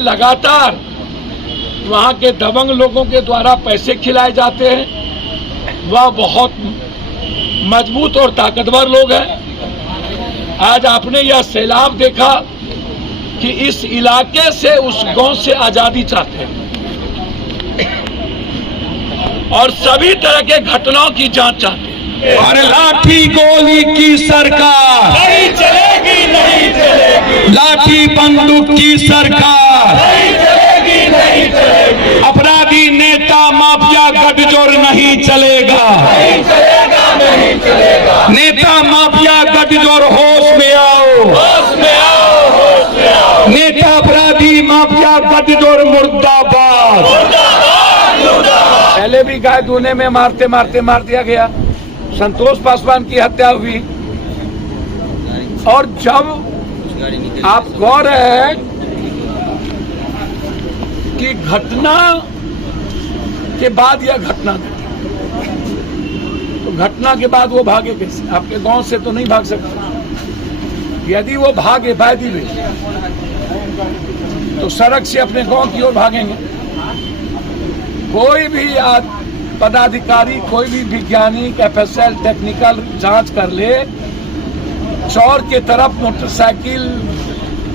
लगातार वहाँ के दबंग लोगों के द्वारा पैसे खिलाए जाते हैं। वह बहुत मजबूत और ताकतवर लोग हैं। आज आपने यह सैलाब देखा कि इस इलाके से, उस गांव से आजादी चाहते हैं और सभी तरह के घटनाओं की जांच चाहते हैं। और लाठी गोली की सरकार नहीं चलेगी, नहीं चलेगी। लाठी बंदूक की सरकार नहीं चलेगी, नहीं चलेगी। अपराधी नेता माफिया गठजोड़ नहीं चलेगा, नहीं चलेगा, नहीं चलेगा। नेता माफिया गठजोड़ होश में आओ, होश में आओ, होश में आओ। नेता अपराधी माफिया गठजोड़ मुर्दाबाद। मुर्दाबाद, मुर्दाबाद। पहले भी गाय दूने में मारते मारते मार दिया गया। संतोष पासवान की हत्या हुई। और जब आप गौर है कि घटना के बाद यह घटना, तो घटना के बाद वो भागे कैसे? आपके गांव से तो नहीं भाग सकते। यदि वो भागे बैदी में, तो सड़क से अपने गांव की ओर भागेंगे। कोई भी पदाधिकारी, कोई भी वैज्ञानिक, एफएसएल टेक्निकल जांच कर ले, चौर के तरफ मोटरसाइकिल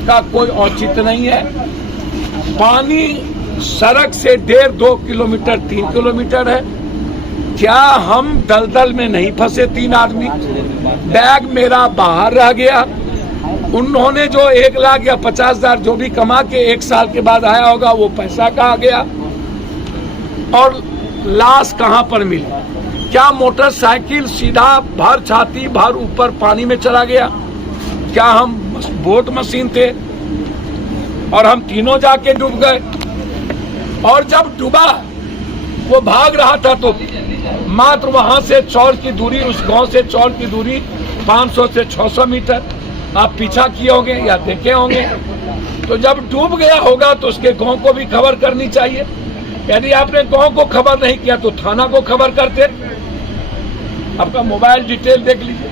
का कोई औचित्य नहीं है। पानी सड़क से 1.5-2 किलोमीटर, 3 किलोमीटर है। क्या हम दलदल में नहीं फंसे? 3 आदमी, बैग मेरा बाहर रह गया। उन्होंने जो 1 लाख या 50,000 जो भी कमा के 1 साल के बाद आया होगा, वो पैसा कहाँ गया? और लाश कहां पर मिली? क्या मोटरसाइकिल सीधा भर छाती भर ऊपर पानी में चला गया? क्या हम बोट मशीन थे और हम तीनों जाके डूब गए? और जब डूबा, वो भाग रहा था, तो मात्र वहां से चौर की दूरी, उस गांव से चौर की दूरी 500 से 600 मीटर आप पीछा किए होंगे या देखे होंगे। तो जब डूब गया होगा तो उसके गांव को भी खबर करनी चाहिए। यदि आपने गांव को खबर नहीं किया तो थाना को खबर करते। आपका मोबाइल डिटेल देख लीजिए।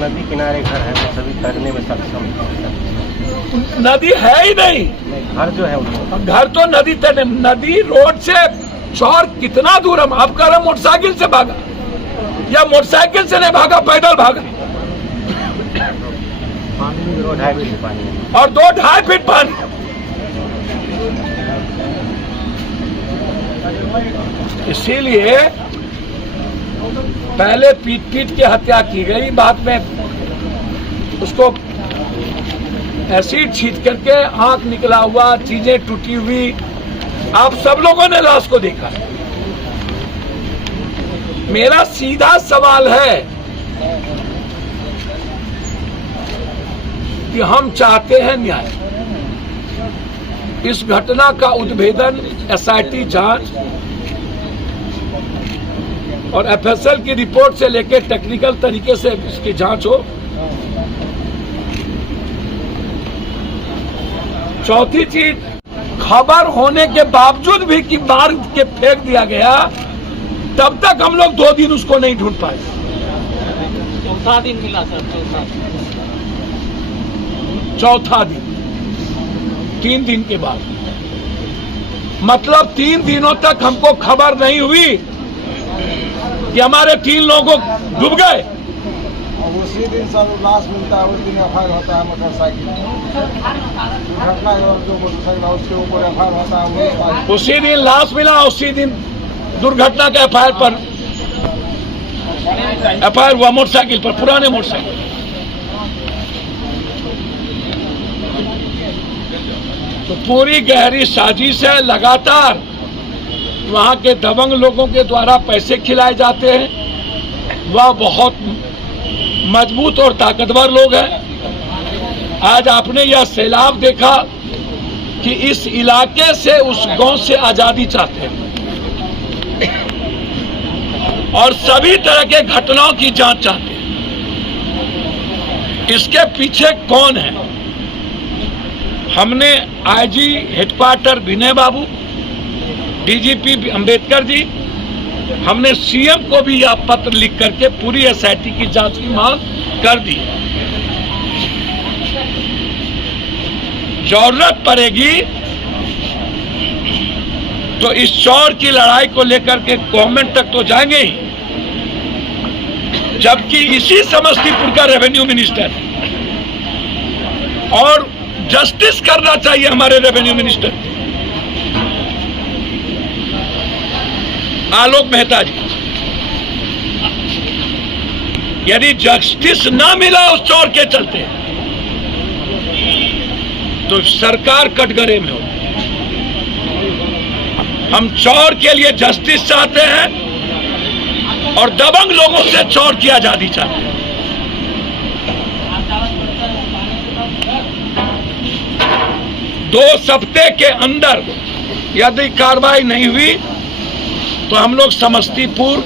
नदी किनारे घर है, वो सभी तैरने में सक्षम है। नदी है ही नहीं। घर जो है उनको, घर तो नदी तक, नदी रोड से चौर कितना दूर है? आप कह रहे मोटरसाइकिल से भागा, या मोटरसाइकिल से नहीं भागा, पैदल भागा। पानी 2-2.5 फीट पानी है और 2-2.5 फीट पानी। इसीलिए पहले पीट के हत्या की गई, बाद में उसको एसिड छींट करके आंख निकला हुआ, चीजें टूटी हुई। आप सब लोगों ने लाश को देखा। मेरा सीधा सवाल है कि हम चाहते हैं न्याय। इस घटना का उद्भेदन, एसआईटी जांच और एफएसएल की रिपोर्ट से लेकर टेक्निकल तरीके से इसकी जांच हो। चौथी चीज, खबर होने के बावजूद भी कि मार के फेंक दिया गया, तब तक हम लोग 2 दिन उसको नहीं ढूंढ पाए। चौथा दिन मिला सर, चौथा दिन, 3 दिन के बाद, मतलब 3 दिनों तक हमको खबर नहीं हुई कि हमारे 3 लोगों डूब गए। उसी दिन सब लाश मिलता है, उस दिन एफआईआर होता है। मोटरसाइकिल घटना जो मोटरसाइकिल है उसके ऊपर एफआईआर होता है। उसी दिन लाश मिला, उसी दिन दुर्घटना के एफआईआर पर एफआईआर हुआ, मोटरसाइकिल पर, पुराने मोटरसाइकिल। तो पूरी गहरी साजिश है। लगातार वहां के दबंग लोगों के द्वारा पैसे खिलाए जाते हैं। वह बहुत मजबूत और ताकतवर लोग हैं। आज आपने यह सैलाब देखा कि इस इलाके से, उस गांव से आजादी चाहते हैं और सभी तरह के घटनाओं की जांच चाहते हैं। इसके पीछे कौन है? हमने आईजी हेडक्वार्टर विनय बाबू, डीजीपी अंबेडकर जी, हमने सीएम को भी यह पत्र लिख करके पूरी एसआईटी की जांच की मांग कर दी। जरूरत पड़ेगी तो इस चोर की लड़ाई को लेकर के गवर्नमेंट तक तो जाएंगे ही, जबकि इसी समस्तीपुर का रेवेन्यू मिनिस्टर और जस्टिस करना चाहिए हमारे रेवेन्यू मिनिस्टर आलोक मेहता जी। यदि जस्टिस ना मिला उस चोर के चलते तो सरकार कटघरे में हो। हम चोर के लिए जस्टिस चाहते हैं और दबंग लोगों से चोर की आजादी चाहते हैं। 2 हफ्ते के अंदर यदि कार्रवाई नहीं हुई तो हम लोग समस्तीपुर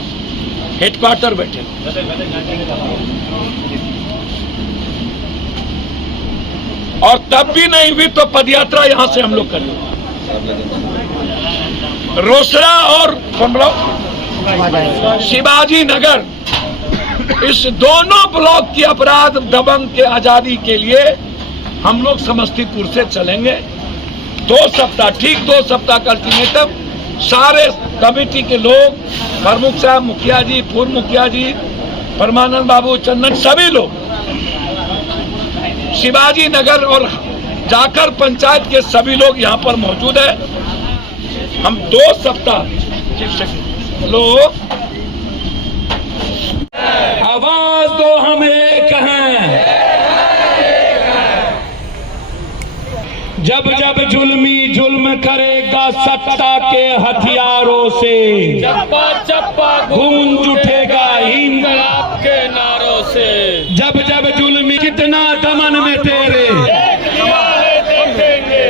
हेडक्वार्टर बैठे और तब भी नहीं हुई तो पदयात्रा यहां से हम लोग करेंगे। रोसड़ा और शिवाजी नगर, इस दोनों ब्लॉक की अपराध दबंग के आजादी के लिए हम लोग समस्तीपुर से चलेंगे। 2 सप्ताह, ठीक 2 सप्ताह का अल्टीमेटम सारे कमेटी के लोग, प्रमुख साहब, मुखिया जी, पूर्व मुखिया जी, परमानंद बाबू, चंदन, सभी लोग शिवाजी नगर और जाकर पंचायत के सभी लोग यहां पर मौजूद है। हम 2 सप्ताह लोग आवाज दो, हम एक हैं। जब जब जुल्मी जुल्म करेगा सत्ता के हथियारों से, चप्पा चप्पा गूंज उठेगा इंकलाब के नारों से। जब जब जुल्मी कितना दमन में तेरे,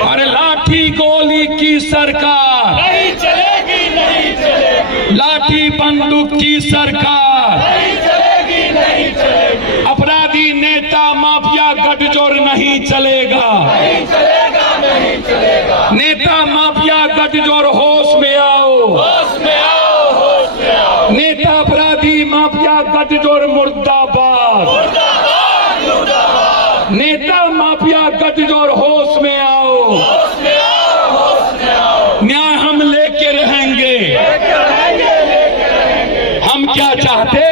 अरे लाठी गोली की सरकार नहीं चलेगी, नहीं चलेगी। लाठी बंदूक की सरकार नहीं चलेगी, नहीं चलेगी। अपराधी नेता माफिया गठजोड़ नहीं चलेगा, नहीं चलेगा, नहीं चलेगा। नेता माफिया गठजोड़ होश में आओ, होश में आओ, होश में आओ। नेता अपराधी माफिया गठजोड़ मुर्दाबाद, मुर्दाबाद, मुर्दाबाद। नेता माफिया गठजोड़ होश में आओ, होश में आओ, होश में आओ। न्याय हम लेके रहेंगे। लेके रहेंगे, लेके रहेंगे। हम क्या चाहते